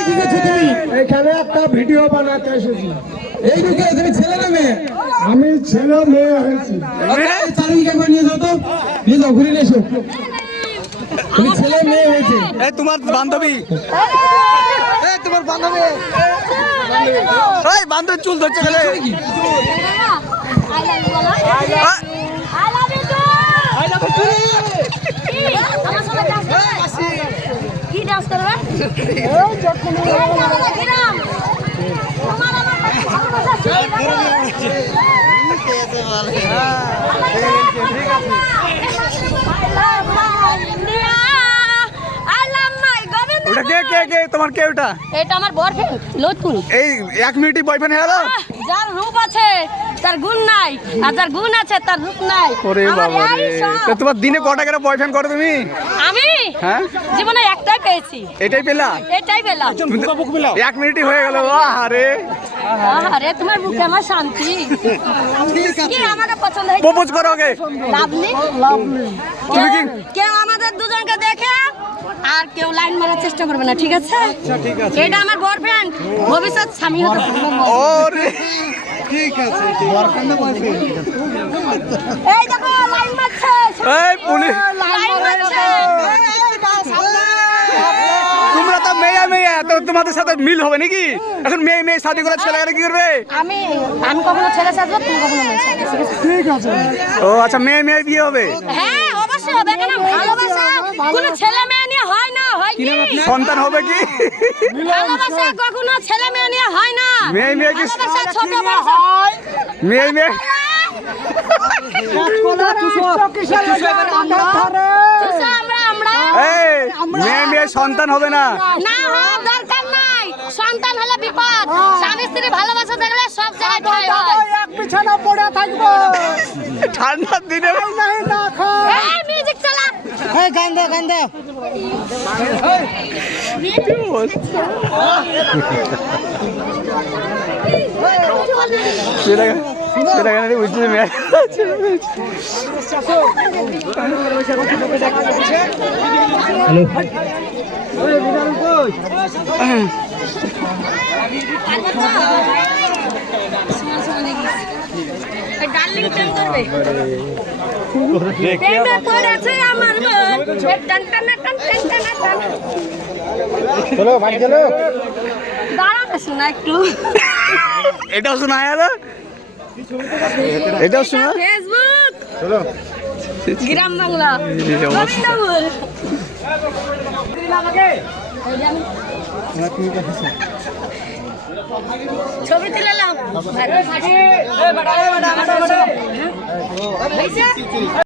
এই কি করছ তুমি। এখানে একটা ভিডিও বানাতে এসেছি। এই ঢুকে তুমি ছেলে না মেয়ে? আমি ছেলে মেয়ে হয়েছি। আচ্ছা, চারিদিকে একবার নিয়ে যাও তো। নিয়ে যাও ঘুরে নিয়ে এসো। তুমি ছেলে মেয়ে হয়েছে। এই তোমার বান্ধবী। এই তোমার বান্ধবী। এই বান্ধবী চুল ধরছে গেলে you, বলো। I love you too. কি? আমার সঙ্গে dance করবে? কি dance করবে? এই আমাদের গ্রাম। তোমার আমার ভালোবাসা শুনে I love my India. I love my Govinda ওটা কে কে কে? তোমার কে ওটা? এটা আমার বয়ফ্রেন্ড লতুন এই এক মিনিটই বয়ফ্রেন্ড হয়ে গেল? যার রূপ আছে তার গুণ নাই। আর যার গুণ আছে তার রূপ নাই। ওরে বাবা রে তো তোমার দিনে কটা করে বয়ফ্রেন্ড করো তুমি? আমি? হ্যাঁ? জীবনে একটাই পেয়েছি। এটাই পেলা? এটাই পেলাম। এক মিনিটই হয়ে গেল। আরে আরে তোমার মুখে আমার শান্তি। কি আমাকে পছন্দ হয়েছে? প্রপোজ করো ওকে লাভলি তুমি কি কেউ আমাদের দুজনকে আর কেউ লাইন মারার চেষ্টা করবে না ঠিক আছে? ঠিক আছে। এটা আমার বয়ফ্রেন্ড ভবিষ্যৎ স্বামী হতে পারে ওরে এই দেখো লাইন মারছে এই পুলিশ লাইন মারছে। তোমরা তো মেয়ে মেয়ে তো তোমাদের সাথে মিল হবে নাকি? এখন মেয়ে মেয়ে শাদি করে ছেলেরা কি করবে? আমি আমি কখনো ছেলে সাজবো তুমি কখনো মেয়ে সাজবে ঠিক আছে? ও আচ্ছা মেয়ে মেয়ে বিয়ে হবে? হ্যাঁ অবশ্যই হবে কেন ভালোবাসা কোনো ছেলে মেয়ে নিয়ে হয় না হয় কি সন্তান হবে কি? ভালোবাসা কখনো ছেলে মেয়ে নিয়ে হয় না। মেয়ে মেয়ে কি- ভালোবাসা ছোট বয়সে মেয়ে মেয়ে মেয়ে মেয়ে সন্তান হবে না। না হওয়ার দরকার নাই। সন্তান হলে বিপদ। স্বামী স্ত্রী ভালোবাসা দেখলে সব জায়গায় ঠাঁই বিছানা পড়ে থাকব। ঠান্ডার দিনে সেটা সেটা কেন বুঝছি মেয়ে ডার্লিং টেন করবে প্রেমে চলো বাড়ি চলো। শোনা একটু। এটাও শোনা গেল এটাও শোনা? ফেসবুক চলো। গ্রাম বাংলা। গোবিন্দপুর ছবি তুলে এলাম